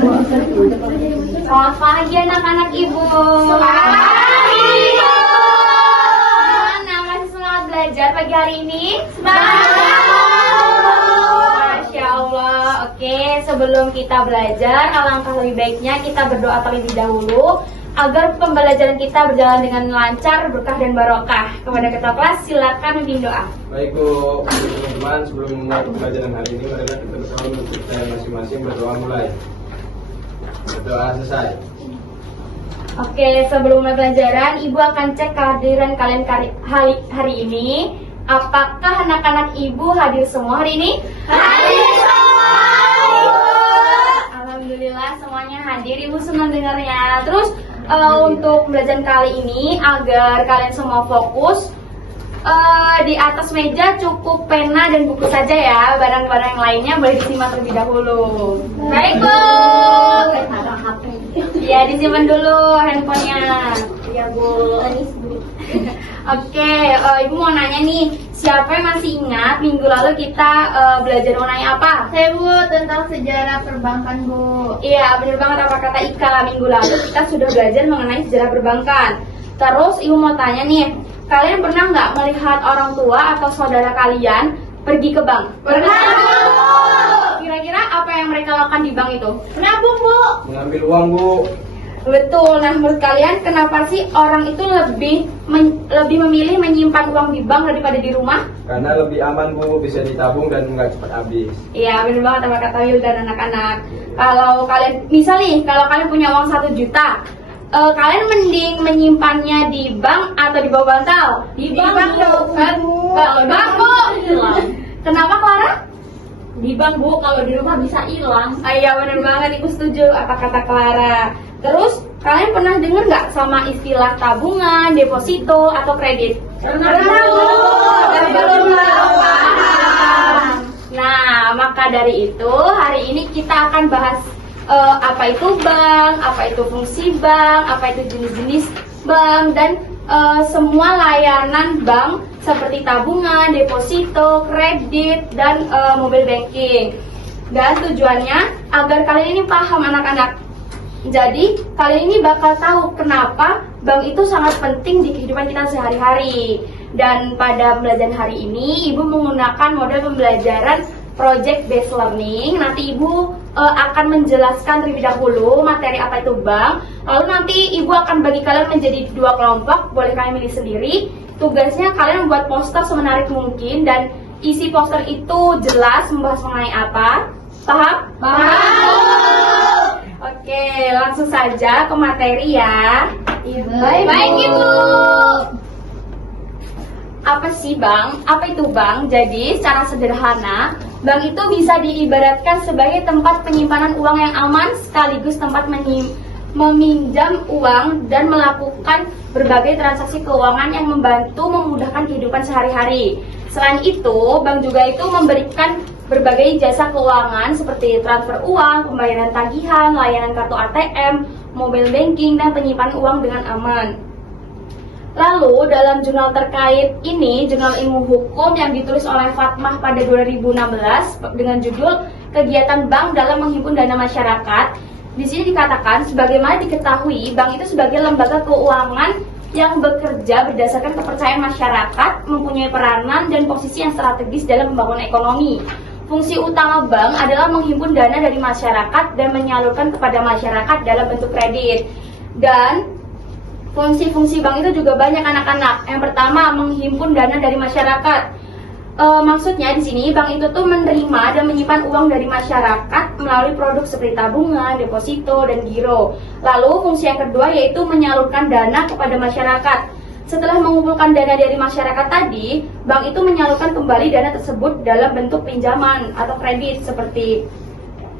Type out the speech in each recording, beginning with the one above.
Selamat pagi anak-anak ibu. Selamat pagi, Ibu. Mana masih semangat belajar pagi hari ini? Masya Allah. Oke, sebelum kita belajar, alangkah lebih baiknya kita berdoa terlebih dahulu agar pembelajaran kita berjalan dengan lancar, berkah dan barokah. Kepada ketua kelas, silakan memimpin doa. Baik Bu, teman-teman, sebelum memulai pembelajaran hari ini, marilah kita bersama menutup saya masing-masing berdoa mulai. Berdoa selesai. Oke, sebelum mulai pelajaran, Ibu akan cek kehadiran kalian hari ini. Apakah anak-anak Ibu hadir semua hari ini? Hadir semua, Ibu. Alhamdulillah semuanya hadir, Ibu senang dengarnya. Terus untuk pembelajaran kali ini, agar kalian semua fokus, di atas meja cukup pena dan buku saja ya. Barang-barang yang lainnya boleh disimpan terlebih dahulu. Baik Bu. Ya, disimpan dulu handphonenya. Ya Bu. Oke, Ibu mau nanya nih, siapa yang masih ingat minggu lalu kita belajar mengenai apa? Saya Bu, tentang sejarah perbankan Bu. Iya, benar banget apa kata Ika. Minggu lalu kita sudah belajar mengenai sejarah perbankan. Terus Ibu mau tanya nih, kalian pernah nggak melihat orang tua atau saudara kalian pergi ke bank? Pernah Bu. Kira-kira apa yang mereka lakukan di bank itu? Menabung Bu. Mengambil uang Bu. Betul. Nah, menurut kalian kenapa sih orang itu lebih memilih menyimpan uang di bank daripada di rumah? Karena lebih aman Bu, bisa ditabung dan nggak cepat habis. Iya, benar banget sama kata Wil dan anak-anak. Kalau kalian, misal nih, kalau kalian punya uang 1 juta, kalian mending menyimpannya di bank atau di bawah bantal? Di bank dong. Kalau bank Bu. Kenapa Clara? Di bank Bu, kalau di rumah bisa hilang. Iya, benar banget, Ibu setuju apa kata Clara. Terus kalian pernah dengar nggak sama istilah tabungan, deposito, atau kredit? Pernah Bu. Tapi belum paham. Nah, maka dari itu hari ini kita akan bahas apa itu bank, apa itu fungsi bank, apa itu jenis-jenis bank, dan semua layanan bank seperti tabungan, deposito, kredit, dan mobile banking. Dan tujuannya agar kalian ini paham anak-anak. Jadi kalian ini bakal tahu kenapa bank itu sangat penting di kehidupan kita sehari-hari. Dan pada pembelajaran hari ini Ibu menggunakan model pembelajaran project based learning. Nanti Ibu akan menjelaskan terlebih dahulu materi apa itu bank. Lalu nanti Ibu akan bagi kalian menjadi 2 kelompok. Boleh kalian milih sendiri. Tugasnya kalian membuat poster semenarik mungkin, dan isi poster itu jelas membahas mengenai apa. Paham? Paham. Oke, langsung saja ke materi ya. Baik Ibu. Apa sih bank? Apa itu bank? Jadi secara sederhana, bank itu bisa diibaratkan sebagai tempat penyimpanan uang yang aman sekaligus tempat meminjam uang dan melakukan berbagai transaksi keuangan yang membantu memudahkan kehidupan sehari-hari. Selain itu, bank juga itu memberikan berbagai jasa keuangan seperti transfer uang, pembayaran tagihan, layanan kartu ATM, mobile banking, dan penyimpanan uang dengan aman. Lalu dalam jurnal terkait ini, jurnal ilmu hukum yang ditulis oleh Fatmah pada 2016 dengan judul Kegiatan Bank dalam Menghimpun Dana Masyarakat, di sini dikatakan sebagaimana diketahui, bank itu sebagai lembaga keuangan yang bekerja berdasarkan kepercayaan masyarakat, mempunyai peranan dan posisi yang strategis dalam pembangunan ekonomi. Fungsi utama bank adalah menghimpun dana dari masyarakat dan menyalurkan kepada masyarakat dalam bentuk kredit. Dan fungsi-fungsi bank itu juga banyak anak-anak. Yang pertama, menghimpun dana dari masyarakat. Maksudnya di sini bank itu tuh menerima dan menyimpan uang dari masyarakat melalui produk seperti tabungan, deposito, dan giro. Lalu fungsi yang kedua yaitu menyalurkan dana kepada masyarakat. Setelah mengumpulkan dana dari masyarakat tadi, bank itu menyalurkan kembali dana tersebut dalam bentuk pinjaman atau kredit seperti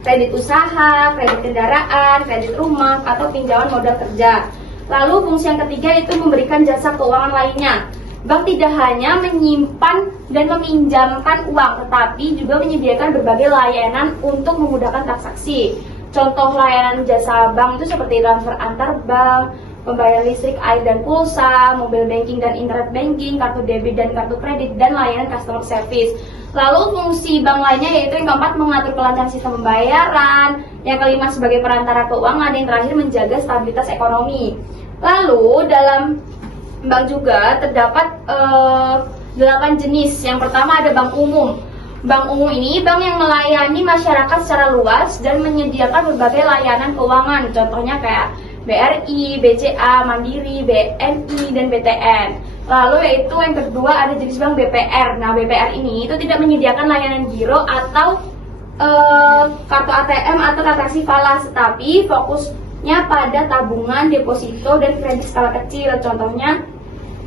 kredit usaha, kredit kendaraan, kredit rumah, atau pinjaman modal kerja. Lalu fungsi yang ketiga yaitu memberikan jasa keuangan lainnya. Bank tidak hanya menyimpan dan meminjamkan uang, tetapi juga menyediakan berbagai layanan untuk memudahkan transaksi. Contoh layanan jasa bank itu seperti transfer antar bank, pembayaran listrik, air, dan pulsa, mobile banking dan internet banking, kartu debit dan kartu kredit, dan layanan customer service. Lalu fungsi bank lainnya yaitu yang keempat, mengatur kelancaran sistem pembayaran, Yang kelima sebagai perantara keuangan, yang terakhir menjaga stabilitas ekonomi. Lalu dalam bank juga terdapat 8 jenis. Yang pertama ada bank umum. Bank umum ini bank yang melayani masyarakat secara luas dan menyediakan berbagai layanan keuangan. Contohnya kayak BRI, BCA, Mandiri, BNI, dan BTN. Lalu yaitu yang kedua ada jenis bank BPR. Nah, BPR ini itu tidak menyediakan layanan giro atau kartu ATM atau transaksi falas, tetapi fokusnya pada tabungan, deposito, dan kredit skala kecil. Contohnya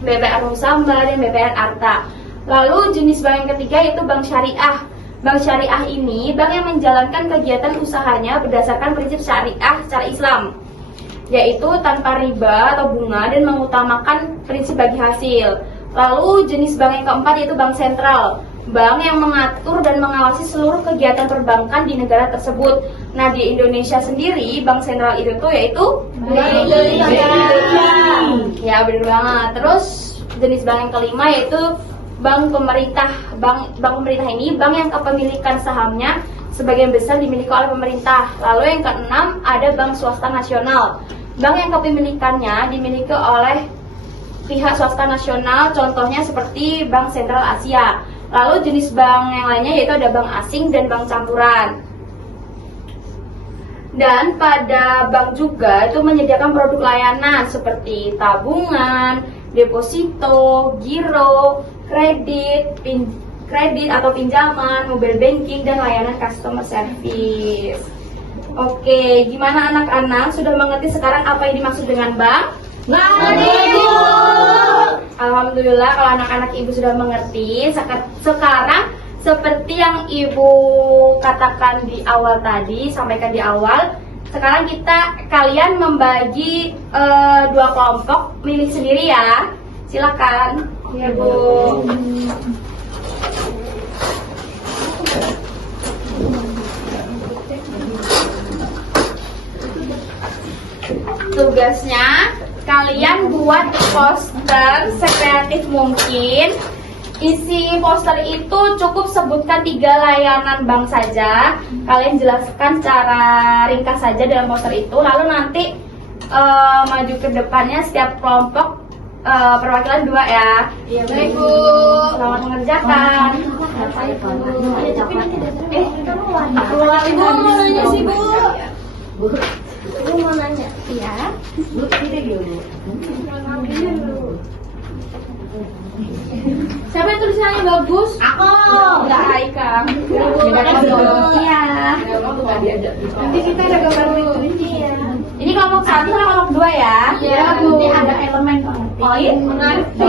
BPR Nusamba dan BPR Arta. Lalu jenis bank yang ketiga yaitu bank syariah. Bank syariah ini bank yang menjalankan kegiatan usahanya berdasarkan prinsip syariah secara Islam, yaitu tanpa riba atau bunga dan mengutamakan prinsip bagi hasil. Lalu jenis bank yang keempat yaitu bank sentral. Bank yang mengatur dan mengawasi seluruh kegiatan perbankan di negara tersebut. Nah, di Indonesia sendiri bank sentral itu tuh yaitu Bank Indonesia. Ya, benar banget. Terus jenis bank yang kelima yaitu bank pemerintah. Bank pemerintah ini bank yang kepemilikan sahamnya sebagian besar dimiliki oleh pemerintah. Lalu yang keenam ada bank swasta nasional. Bank yang kepemilikannya dimiliki oleh pihak swasta nasional, contohnya seperti Bank Sentral Asia. Lalu jenis bank yang lainnya yaitu ada bank asing dan bank campuran. Dan pada bank juga itu menyediakan produk layanan seperti tabungan, deposito, giro, kredit atau pinjaman, mobile banking, dan layanan customer service. Oke, gimana anak-anak? Sudah mengerti sekarang apa yang dimaksud dengan bank? Ngerti, Bu. Alhamdulillah kalau anak-anak ibu sudah mengerti. Sekarang seperti yang ibu katakan di awal tadi, sampaikan di awal, sekarang kalian membagi 2 kelompok milik sendiri ya. Silakan, ya Bu. Tugasnya kalian buat poster sekreatif mungkin. Isi poster itu cukup sebutkan 3 layanan bank saja. Kalian jelaskan secara ringkas saja dalam poster itu. Lalu nanti maju ke depannya setiap kelompok perwakilan 2 ya. Iya, baik Bu. Selamat mengerjakan. Ibu mau nanya sih, Bu. Ibu mau nanya. Iya. Bu, tidak dulu. Siapa yang tulisannya bagus? Aku. Enggak, Aika. Iya. Nanti kita ada gambar lucu ya. Ini kelompok 1 sama kelompok 2 ya? Iya, Bu. Ini ada elemen pengerti. Oh iya? Mengerti.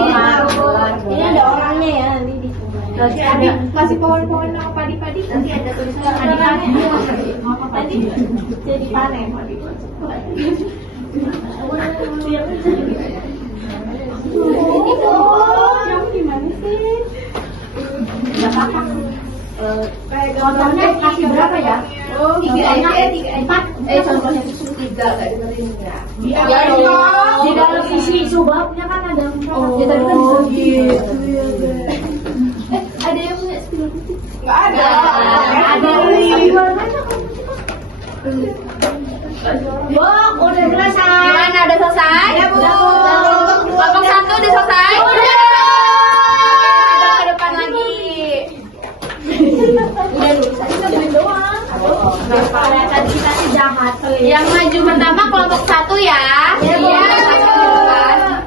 Ini ada orangnya ya nanti di. Nanti ada masih pohon-pohon sama padi-padi. Nanti ada tulisan padi-padi. Nanti jadi panen. Kamu gimana sih? Gak apa-apa. Kayak contohnya kasih berapa ya? Oh, 3 aja, 4. Contohnya itu 3, gak dengerin ya? Iya, di dalam isi subabnya kan ada 4. Ya tadi kan gitu ya. Ada yang punya spidol putih? Gak ada. Ada Bu, udah selesai. Gimana, udah selesai? Ya, Bu. Kelompok 1 udah selesai? Udah. Ada ke depan lagi. Udah lulus aja ngebuin doang. Tadi kita sih jahat. Yang maju pertama kelompok 1 ya. Iya.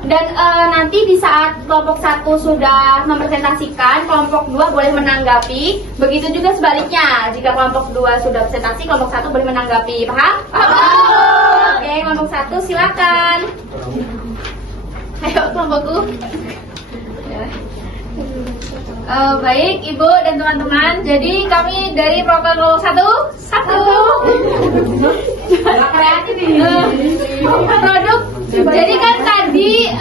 Dan nanti di saat kelompok 1 sudah mempresentasikan, kelompok 2 boleh menanggapi. Begitu juga sebaliknya. Jika kelompok 2 sudah presentasi, kelompok 1 boleh menanggapi. Paham? Paham. Oke, kelompok 1 silakan. Ayo kelompokku. Baik, Ibu dan teman-teman. Jadi kami dari protokol 1 kreatif ini. Produk. Jadi kan tadi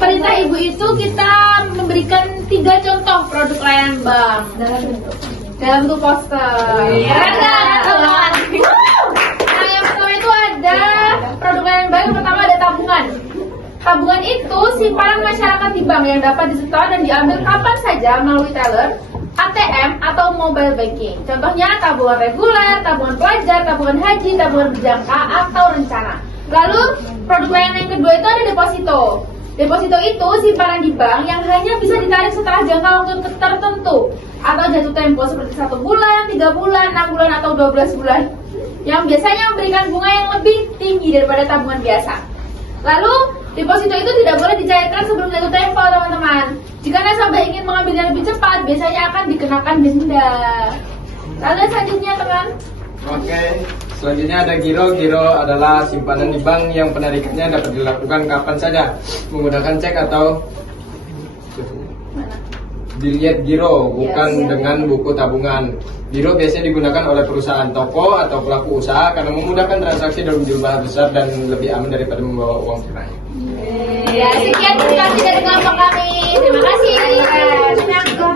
perintah Ibu itu kita memberikan 3 contoh produk layanan bank dalam bentuk poster. Keren nggak, teman? Nah, yang pertama itu ada produk layanan bank. Yang pertama ada tabungan. Tabungan itu simpanan masyarakat di bank yang dapat disetor dan diambil kapan saja melalui teller ATM atau mobile banking. Contohnya tabungan reguler, tabungan pelajar, tabungan haji, tabungan berjangka atau rencana. Lalu produk layanan yang kedua itu ada deposito. Deposito itu simpanan di bank yang hanya bisa ditarik setelah jangka waktu tertentu atau jatuh tempo seperti 1 bulan, 3 bulan, 6 bulan atau 12 bulan. Yang biasanya memberikan bunga yang lebih tinggi daripada tabungan biasa. Lalu deposito itu tidak boleh dicairkan sebelum jatuh tempo, teman-teman. Jika nasabah ingin mengambilnya lebih cepat, biasanya akan dikenakan denda. Lalu selanjutnya, teman. Oke, selanjutnya ada giro. Giro adalah simpanan di bank yang penarikannya dapat dilakukan kapan saja menggunakan cek atau dilihat giro, bukan dengan buku tabungan. Giro biasanya digunakan oleh perusahaan toko atau pelaku usaha karena memudahkan transaksi dalam jumlah besar dan lebih aman daripada membawa uang tunai. Ya, sekian terima kasih dari kelompok kami. Terima kasih.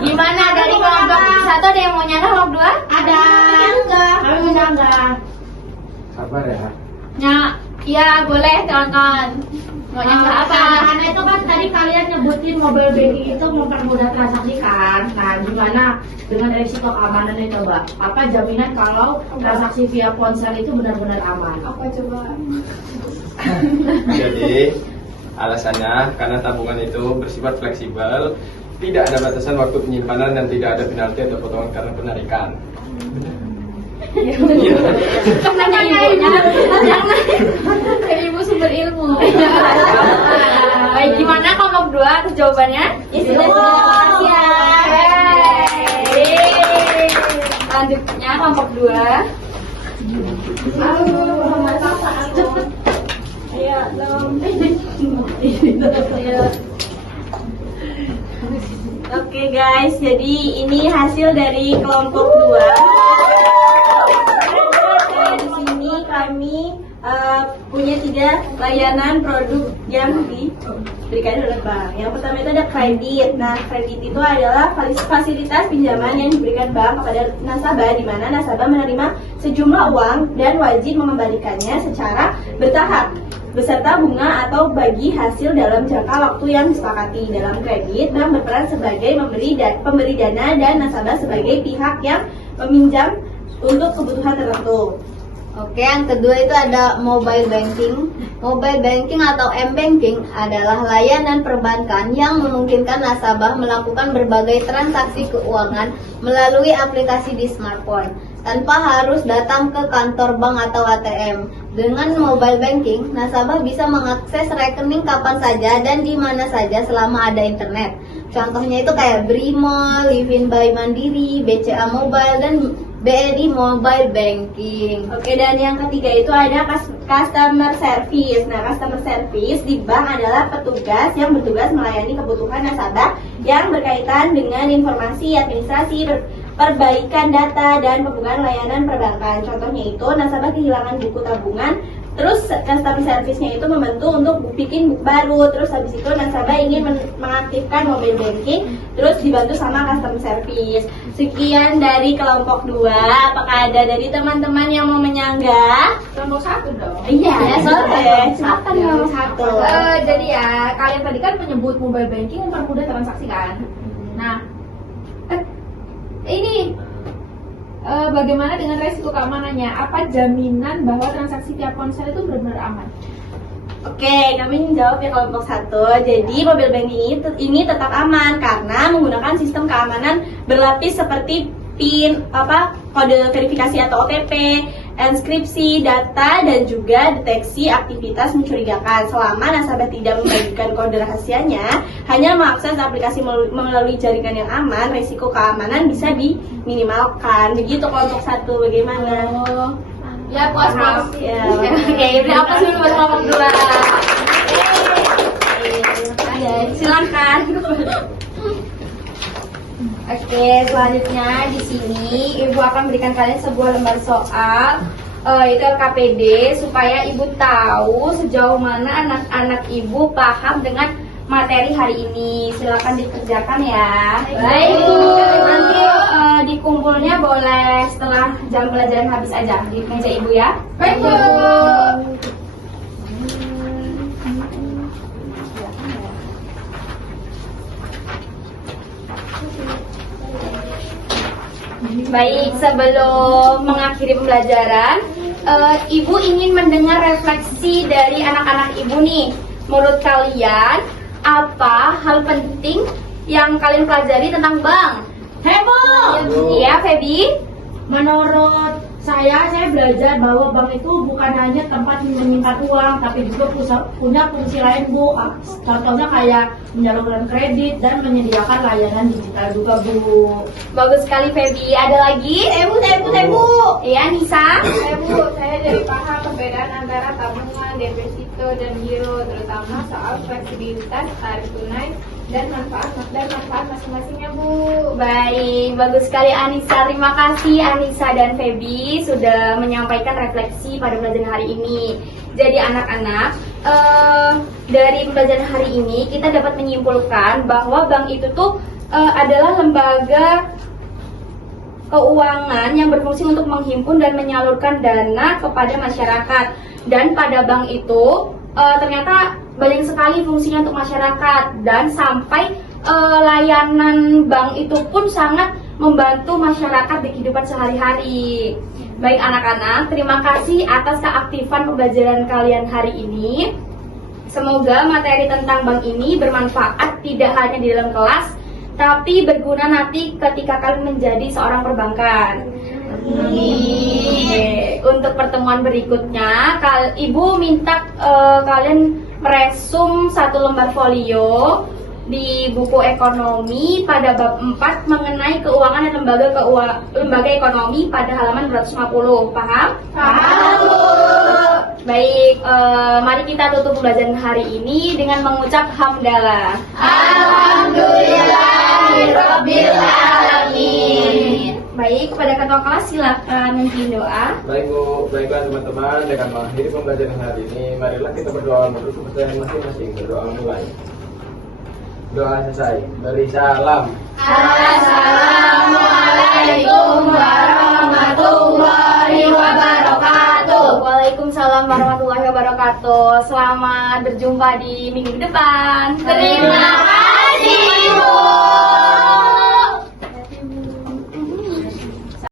Gimana dari kelompok 1 ada yang mau nyanggah kelompok 2? Ada. Kami enggak. Sabar ya. Ya, boleh kawan-kawan. Mau nyanggah apa? Karena itu kan tadi kalian nyebutin mobile banking itu mempermudah transaksi kan. Nah, gimana dengan risiko keamanannya coba? Apa jaminan kalau transaksi via ponsel itu benar-benar aman? Apa coba? Jadi alasannya karena tabungan itu bersifat fleksibel, tidak ada batasan waktu penyimpanan dan tidak ada penalti atau potongan karena penarikan. Tanya ibunya. Kayak ibu sumber ilmu. Baik, gimana kelompok 2 atas jawabannya? Ya sudah, makasih ya. Yeay. Selanjutnya kelompok 2. Oke guys, jadi ini hasil dari kelompok 2. Dan di sini kami punya 3 layanan produk yang diberikan oleh bank. Yang pertama itu ada kredit. Nah, kredit itu adalah fasilitas pinjaman yang diberikan bank kepada nasabah, di mana nasabah menerima sejumlah uang dan wajib mengembalikannya secara bertahap beserta bunga atau bagi hasil dalam jangka waktu yang disepakati. Dalam kredit, bank berperan sebagai pemberi dana dan nasabah sebagai pihak yang meminjam untuk kebutuhan tertentu. Oke, yang kedua itu ada mobile banking. Mobile banking atau m-banking adalah layanan perbankan yang memungkinkan nasabah melakukan berbagai transaksi keuangan melalui aplikasi di smartphone tanpa harus datang ke kantor bank atau ATM. Dengan mobile banking, nasabah bisa mengakses rekening kapan saja dan di mana saja selama ada internet. Contohnya itu kayak Brimo, Livin by Mandiri, BCA Mobile, dan BRI Mobile Banking. Oke, dan yang ketiga itu ada customer service. Nah, customer service di bank adalah petugas yang bertugas melayani kebutuhan nasabah yang berkaitan dengan informasi, administrasi, perbaikan data, dan pembukaan layanan perbankan. Contohnya itu, nasabah kehilangan buku tabungan, terus customer service-nya itu membantu untuk bikin buku baru. Terus habis itu nasabah ingin mengaktifkan mobile banking, terus dibantu sama customer service. Sekian dari kelompok 2. Apakah ada dari teman-teman yang mau menyanggah? Kelompok 1 dong. Iya, boleh. silakan kelompok 1. Jadi ya, kalian tadi kan menyebut mobile banking mempermudah transaksi kan? Nah, ini bagaimana dengan resiko keamanannya? Apa jaminan bahwa transaksi via ponsel itu benar-benar aman? Oke, kami menjawab ya kelompok 1. Jadi mobile banking ini tetap aman karena menggunakan sistem keamanan berlapis seperti PIN, kode verifikasi atau OTP, inskripsi data, dan juga deteksi aktivitas mencurigakan. Selama nasabah tidak membagikan kode rahasianya, hanya mengakses aplikasi melalui jaringan yang aman, risiko keamanan bisa diminimalkan. Begitu kelompok 1. Bagaimana? Ya, puas-puas. Ya. Oke, ini apa sih buat kelompok 2? Silakan. Oke, selanjutnya di sini Ibu akan berikan kalian sebuah lembar soal yaitu LKPD supaya Ibu tahu sejauh mana anak-anak Ibu paham dengan materi hari ini. Silakan dikerjakan ya. Baik, Bu. Nanti dikumpulnya boleh setelah jam pelajaran habis aja di meja Ibu ya. Baik, Bu. Baik, sebelum mengakhiri pembelajaran, Ibu ingin mendengar refleksi dari anak-anak Ibu nih. Menurut kalian, apa hal penting yang kalian pelajari tentang bank? Heboh! Iya, Feby? Menurut saya belajar bahwa bank itu bukan hanya tempat menyimpan uang, tapi juga punya fungsi lain, Bu. Contohnya kayak menyalurkan kredit dan menyediakan layanan digital juga, Bu. Bagus sekali, Feby. Ada lagi? Tebu. Iya, Nisa? Bu, saya jadi paham perbedaan antara tabungan, deposito, dan giro, terutama soal fleksibilitas, tarik tunai, dan manfaat masing-masingnya, Bu. Baik, bagus sekali Anissa. Terima kasih Anissa dan Feby sudah menyampaikan refleksi pada pembelajaran hari ini. Jadi anak-anak, dari pembelajaran hari ini kita dapat menyimpulkan bahwa bank itu tuh adalah lembaga keuangan yang berfungsi untuk menghimpun dan menyalurkan dana kepada masyarakat. Dan pada bank itu ternyata banyak sekali fungsinya untuk masyarakat, dan sampai layanan bank itu pun sangat membantu masyarakat di kehidupan sehari-hari. Baik anak-anak, terima kasih atas keaktifan pembelajaran kalian hari ini. Semoga materi tentang bank ini bermanfaat tidak hanya di dalam kelas, tapi berguna nanti ketika kalian menjadi seorang perbankan. Oke. Untuk pertemuan berikutnya, Ibu minta kalian meresum satu lembar folio di buku ekonomi pada bab 4 mengenai keuangan dan lembaga ekonomi pada halaman 250. Paham? Paham, Bu. Baik, mari kita tutup pembelajaran hari ini dengan mengucap hamdalah. Alhamdulillahirabbil alamin. Baik, kepada ketua kelas silakan memimpin doa. Baiklah teman-teman, dengan mengakhiri pembelajaran hari ini, marilah kita berdoa menurut kepercayaan masing-masing. Berdoa mulai. Doa selesai. Beri salam. Assalamualaikum warahmatullahi wabarakatuh. Waalaikumsalam warahmatullahi wabarakatuh. Selamat berjumpa di minggu depan. Terima